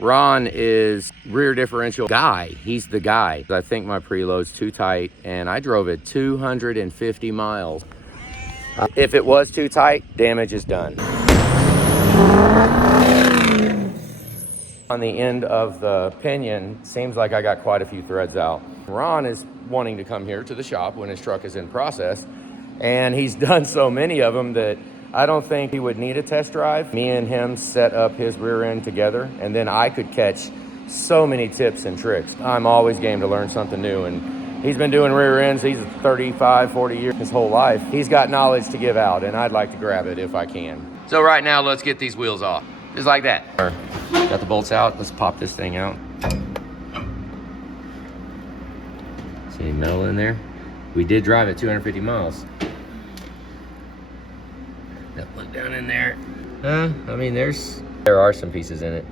Ron is rear differential guy. He's the guy. I think my preload's too tight, and I drove it 250 miles. If it was too tight, damage is done. On the end of the pinion, seems like I got quite a few threads out. Ron is wanting to come here to the shop when his truck is in process, and he's done so many of them that I don't think he would need a test drive. Me and him set up his rear end together, and then I could catch so many tips and tricks. I'm always game to learn something new, and he's been doing rear ends. He's 35, 40 years, his whole life. He's got knowledge to give out, and I'd like to grab it if I can. So right now, let's get these wheels off, just like that. Got the bolts out, let's pop this thing out. See any metal in there? We did drive it 250 miles. That one down in there. I mean, there are some pieces in it.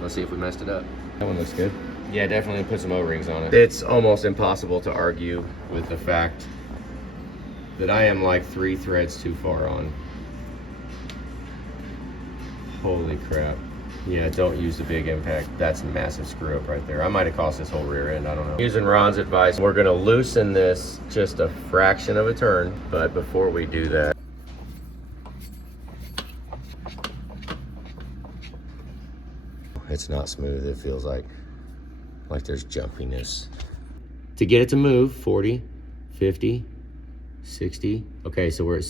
Let's see if we messed it up. That one looks good. Yeah, definitely put some O-rings on it. It's almost impossible to argue with the fact that I am like 3 threads too far on. Holy crap. Yeah, don't use the big impact. That's a massive screw up right there. I might have cost this whole rear end, I don't know. Using Ron's advice, we're gonna loosen this just a fraction of a turn, but before we do that, it's not smooth. It feels like there's jumpiness. To get it to move, 40, 50, 60. Okay, so we're at,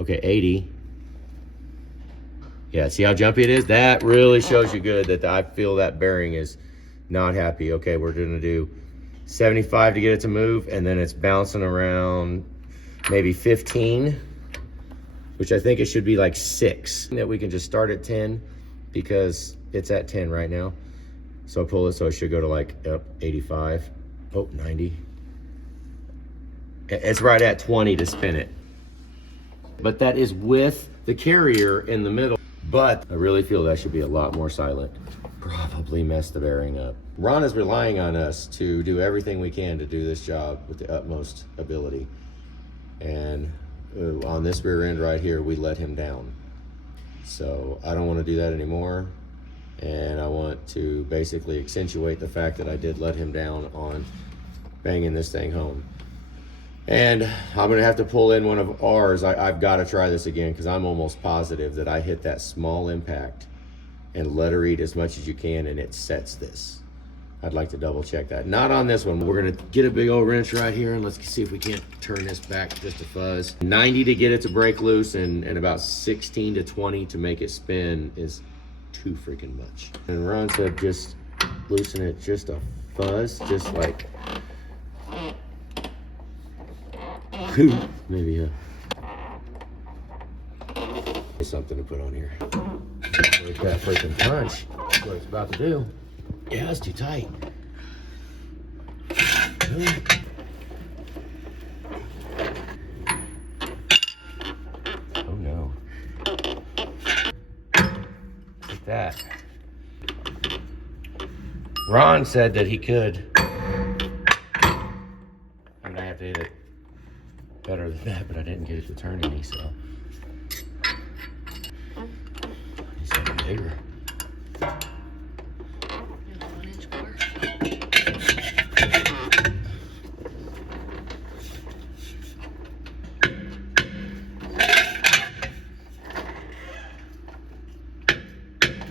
okay, 80. Yeah, see how jumpy it is? That really shows you good that I feel that bearing is not happy. Okay, we're gonna do 75 to get it to move, and then it's bouncing around maybe 15, which I think it should be like 6. That we can just start at 10, because it's at 10 right now. So I pull it, so it should go to like up 85. Oh, 90. It's right at 20 to spin it. But that is with the carrier in the middle. But I really feel that should be a lot more silent. Probably messed the bearing up. Ron is relying on us to do everything we can to do this job with the utmost ability. And on this rear end right here, we let him down. So I don't want to do that anymore. And I want to basically accentuate the fact that I did let him down on banging this thing home. And I'm gonna have to pull in one of ours. I've got to try this again, because I'm almost positive that I hit that small impact and let her eat as much as you can, and it sets this. I'd like to double check that. Not on this one. We're gonna get a big old wrench right here, and let's see if we can't turn this back just a fuzz. 90 to get it to break loose, and about 16 to 20 to make it spin is too freaking much. And Ron said just loosen it just a fuzz, just like maybe something to put on here. Look at that freaking punch. That's what it's about to do. Yeah, that's too tight. Oh no. Look at that. Ron said that he could. I'm gonna have to hit it better than that, but I didn't get it to turn any, so. Need something bigger.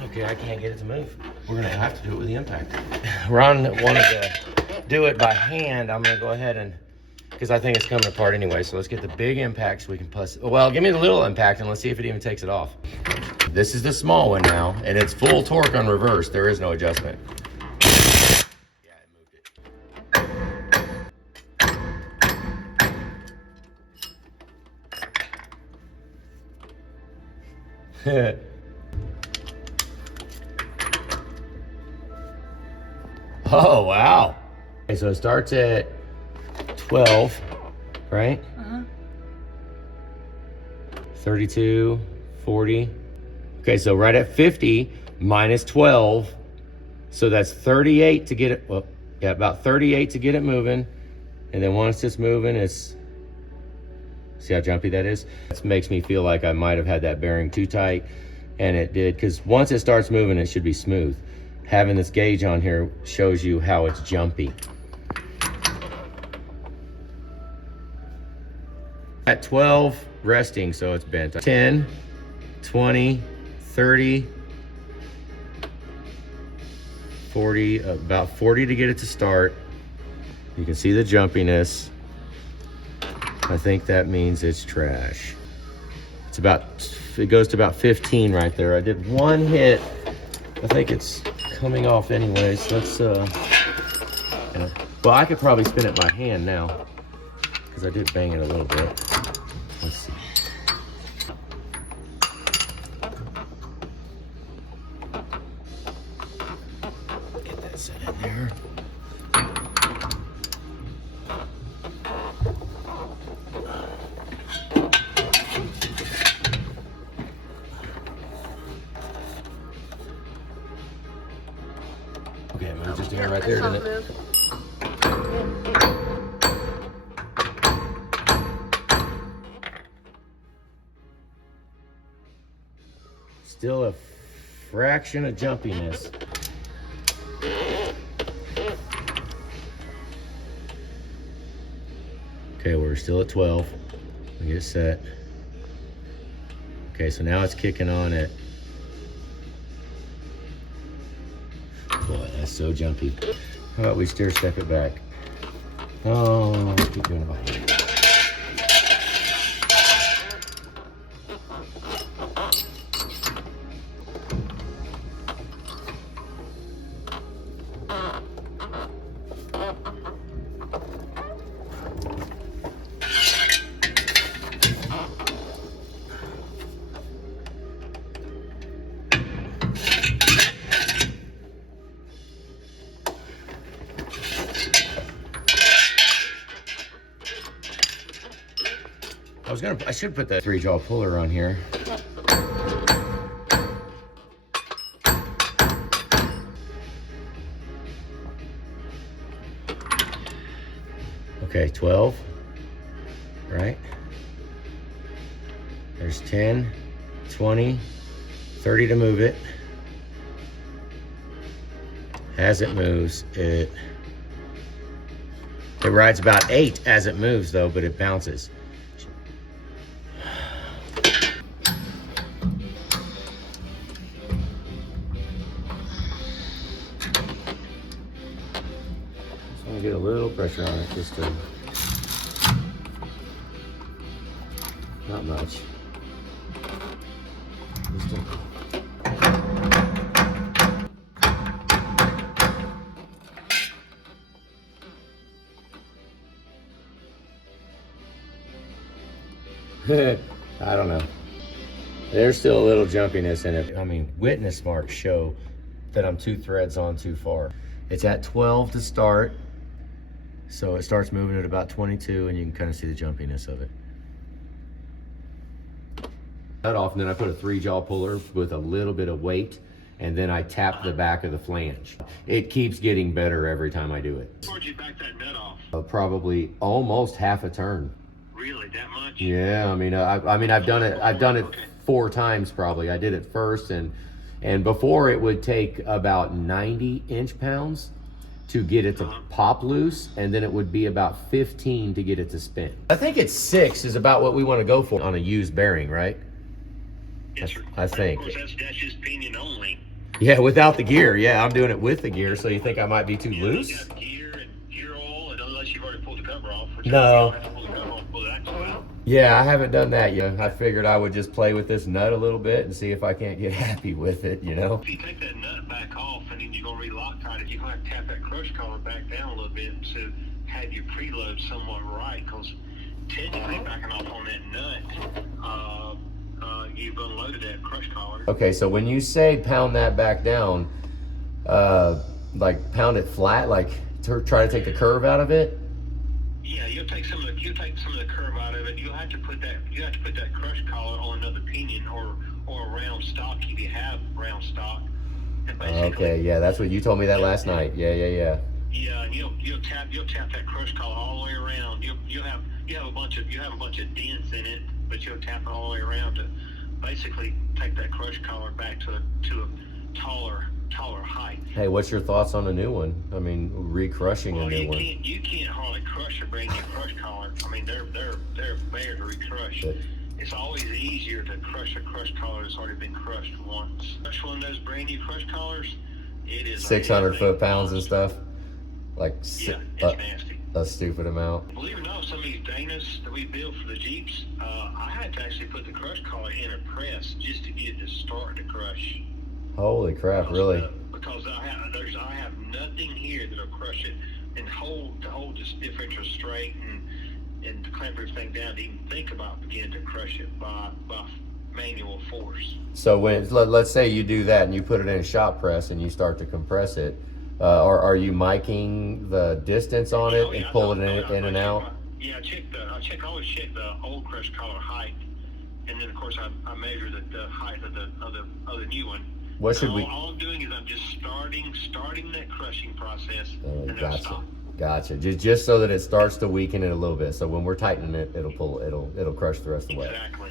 Okay, I can't get it to move. We're gonna have to do it with the impact. Ron wanted to do it by hand. I'm gonna go ahead and, because I think it's coming apart anyway, so let's get the big impact so we can plus, well, give me the little impact and let's see if it even takes it off. This is the small one now, and it's full torque on reverse. There is no adjustment. Yeah, it moved it. Oh, wow. Okay, so it starts at 12, right? 32, 40. Okay, so right at 50 minus 12. So that's 38 to get it, well, yeah, about 38 to get it moving. And then once it's moving, it's, see how jumpy that is? This makes me feel like I might have had that bearing too tight. and it did, because once it starts moving, it should be smooth. Having this gauge on here shows you how it's jumpy. At 12, resting, so it's bent. 10, 20, 30, 40, about 40 to get it to start. You can see the jumpiness. I think that means it's trash. It goes to about 15 right there. I did one hit. I think it's coming off anyways. Let's, yeah. Well, I could probably spin it by hand now, because I did bang it a little bit. Let's see. Get that set in there. Okay, move just here right there, didn't it? Still a fraction of jumpiness. Okay, we're still at 12. We get it set. Okay, so now it's kicking on it. Boy, that's so jumpy. How about we steer step it back? Oh, keep doing it behind. I should put that 3-jaw puller on here. Okay, 12, right? There's 10, 20, 30 to move it. As it moves, it rides about 8 as it moves though, but it bounces. Get a little pressure on it, just to, not much. Just I don't know. There's still a little jumpiness in it. I mean, witness marks show that I'm 2 threads on too far. It's at 12 to start. So it starts moving at about 22, and you can kind of see the jumpiness of it. That off, and then I put a 3-jaw puller with a little bit of weight, and then I tap the back of the flange. It keeps getting better every time I do it. Where'd you back that nut off? Probably almost half a turn. Really, that much? Yeah, I mean, I've done it. I've done it 4 times probably. I did it first, and before it would take about 90 inch-pounds to get it to pop loose, and then it would be about 15 to get it to spin. I think it's 6 is about what we want to go for on a used bearing, right? Yes, sir. I think. Of course, that's just pinion only. Yeah, without the gear. Yeah, I'm doing it with the gear, so you think I might be too loose? You got gear and gear oil, and unless you've already pulled the cover off. No. You have to pull the cover off and pull the axle out. Yeah, I haven't done that yet. I figured I would just play with this nut a little bit and see if I can't get happy with it, you know? If you take that nut back off and then you're going to re-Loctite it, you're going to have to tap that crush collar back down a little bit to have your preload somewhat right, because technically backing off on that nut, you've unloaded that crush collar. Okay, so when you say pound that back down, like pound it flat, like try to take the curve out of it? Yeah, you'll take some of the curve out of it. You'll have to put that crush collar on another pinion or a round stock if you have round stock. Okay, yeah, that's what you told me that last night. Yeah. Yeah, and you'll tap that crush collar all the way around. You have a bunch of dents in it, but you'll tap it all the way around to basically take that crush collar back to a taller height. Hey, what's your thoughts on a new one? I mean, recrushing a new one. You can't hardly crush a brand new crush collar. I mean, they're bare to recrush. But it's always easier to crush a crush collar that's already been crushed once. Crush one of those brand new crush collars, it is 600 foot-pounds and stuff. Like yeah, it's nasty. A stupid amount. Believe it or not, some of these Danas that we built for the Jeeps, I had to actually put the crush collar in a press just to get it to start to crush. Holy crap, really? Because I have nothing here that'll crush it and hold this differential straight and to clamp everything down to even think about beginning to crush it by manual force. So when let's say you do that and you put it in a shop press and you start to compress it, are you miking the distance on it and pull it in and out? Yeah, I always check the old crush collar height, and then of course I measure the height of the new one. What should we? All I'm doing is I'm just starting that crushing process, and then I stop. Gotcha. Just so that it starts to weaken it a little bit. So when we're tightening it, it'll crush the rest of the way. Exactly.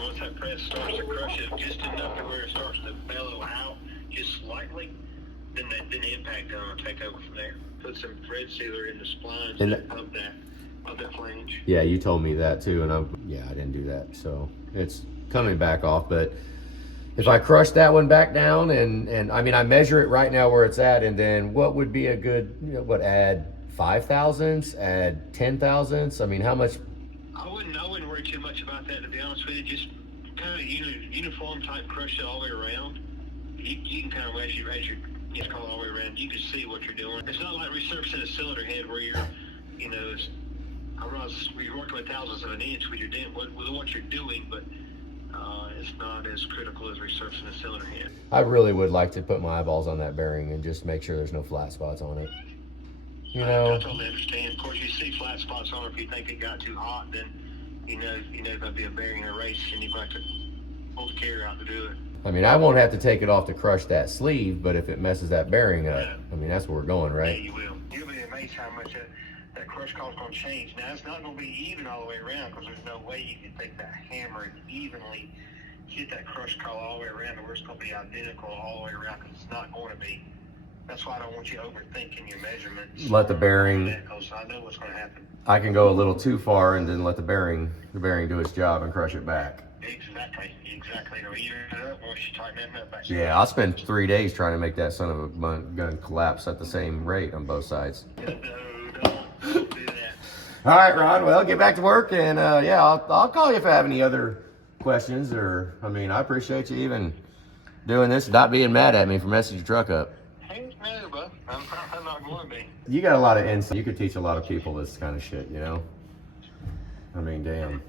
Once that press starts to crush it just enough to where it starts to bellow out just slightly, then the impact gun will take over from there. Put some thread sealer in the splines of that flange. Yeah, you told me that too, and I didn't do that, so it's coming back off. But if I crush that one back down, and I mean I measure it right now where it's at, and then what would be a good add 5,000ths, add 10,000ths? I mean, how much? I wouldn't worry too much about that, to be honest with you. Just kind of uniform type crush it all the way around. You can kind of as you just call it all the way around. You can see what you're doing. It's not like resurfacing a cylinder head where you're, I realize you're working with thousandths of an inch with what you're doing, but it's not as critical as resurfacing a cylinder head. I really would like to put my eyeballs on that bearing and just make sure there's no flat spots on it. I totally understand. Of course, you see flat spots on it. If you think it got too hot, then there'll be a bearing in a race, and you've got to pull the carrier out to do it. I mean, I won't have to take it off to crush that sleeve, but if it messes that bearing up, I mean, that's where we're going, right? Yeah, you will. You'll be amazed how much that crush collar is going to change. Now, it's not going to be even all the way around, because there's no way you can take that hammer and evenly hit that crush collar all the way around, where it's going to be identical all the way around, because it's not going to be. That's why I don't want you overthinking your measurements. Let the bearing. Because I know what's going to happen. I can go a little too far and then let the bearing do its job and crush it back. Exactly. It'll even it up once you tighten that nut back. Yeah, I'll spend 3 days trying to make that son of a gun collapse at the same rate on both sides. No, don't do that. All right, Ron. Well, get back to work, and I'll call you if I have any other questions. Or, I mean, I appreciate you even doing this, not being mad at me for messing your truck up. No, bud. I'm not going to be. You got a lot of insight. You could teach a lot of people this kind of shit, I mean, damn.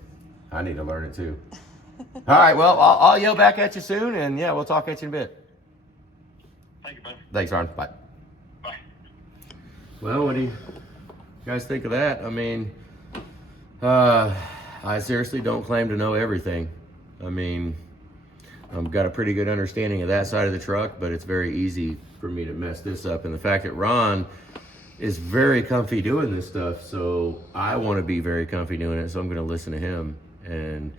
I need to learn it too. All right, well, I'll yell back at you soon, and we'll talk at you in a bit. Thank you, bud. Thanks, Ron. Bye. Bye. Well, what do you guys think of that? I mean, I seriously don't claim to know everything. I mean, I've got a pretty good understanding of that side of the truck, but it's very easy for me to mess this up. And the fact that Ron is very comfy doing this stuff, so I want to be very comfy doing it, so I'm going to listen to him. And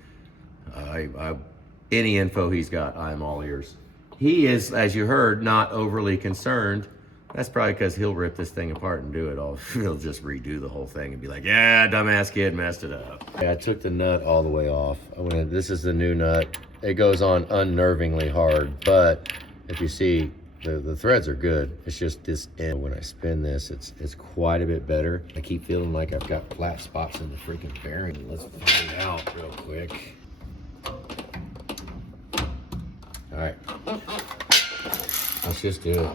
any info he's got, I'm all ears. He is, as you heard, not overly concerned. That's probably because he'll rip this thing apart and do it all. He'll just redo the whole thing and be like, yeah, dumbass kid messed it up. Yeah, I took the nut all the way off. This is the new nut. It goes on unnervingly hard, but if you see, the threads are good. It's just this end. When I spin this, it's quite a bit better. I keep feeling like I've got flat spots in the freaking bearing. Let's find out real quick. All right, let's just do it.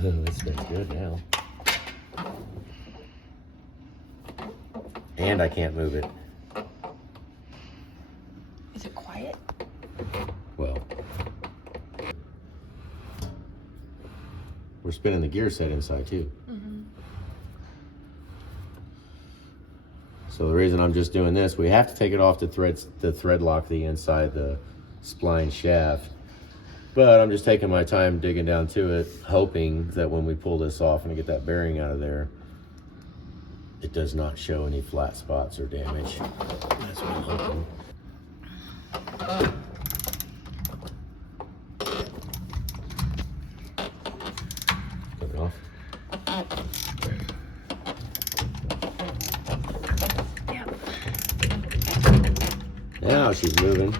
This thing's good now. And I can't move it. Is it quiet? Well, we're spinning the gear set inside too. Mm-hmm. So the reason I'm just doing this, we have to take it off to thread lock the inside the spline shaft. But I'm just taking my time digging down to it, hoping that when we pull this off and get that bearing out of there, It does not show any flat spots or damage. That's what I'm hoping. Cut it off. Yep. Now she's moving.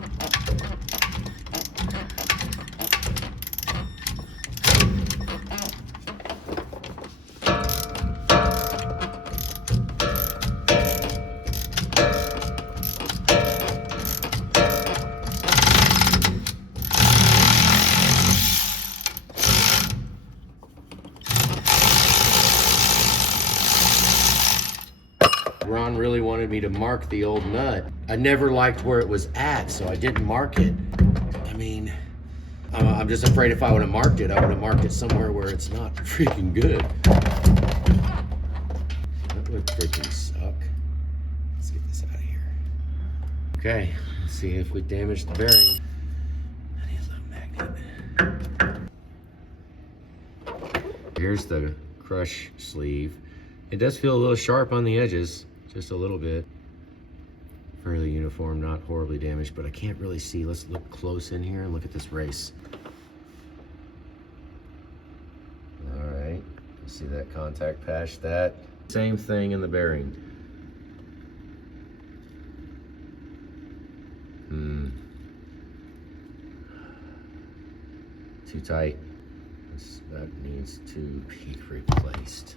Ron really wanted me to mark the old nut. I never liked where it was at, so I didn't mark it. I mean, I'm just afraid if I would have marked it, I would have marked it somewhere where it's not freaking good. That would freaking suck. Let's get this out of here. Okay, let's see if we damage the bearing. That is a magnet. Here's the crush sleeve. It does feel a little sharp on the edges, just a little bit. Fairly uniform, not horribly damaged, but I can't really see. Let's look close in here and look at this race. All right, you see that contact patch? That same thing in the bearing. Too tight. That needs to be replaced.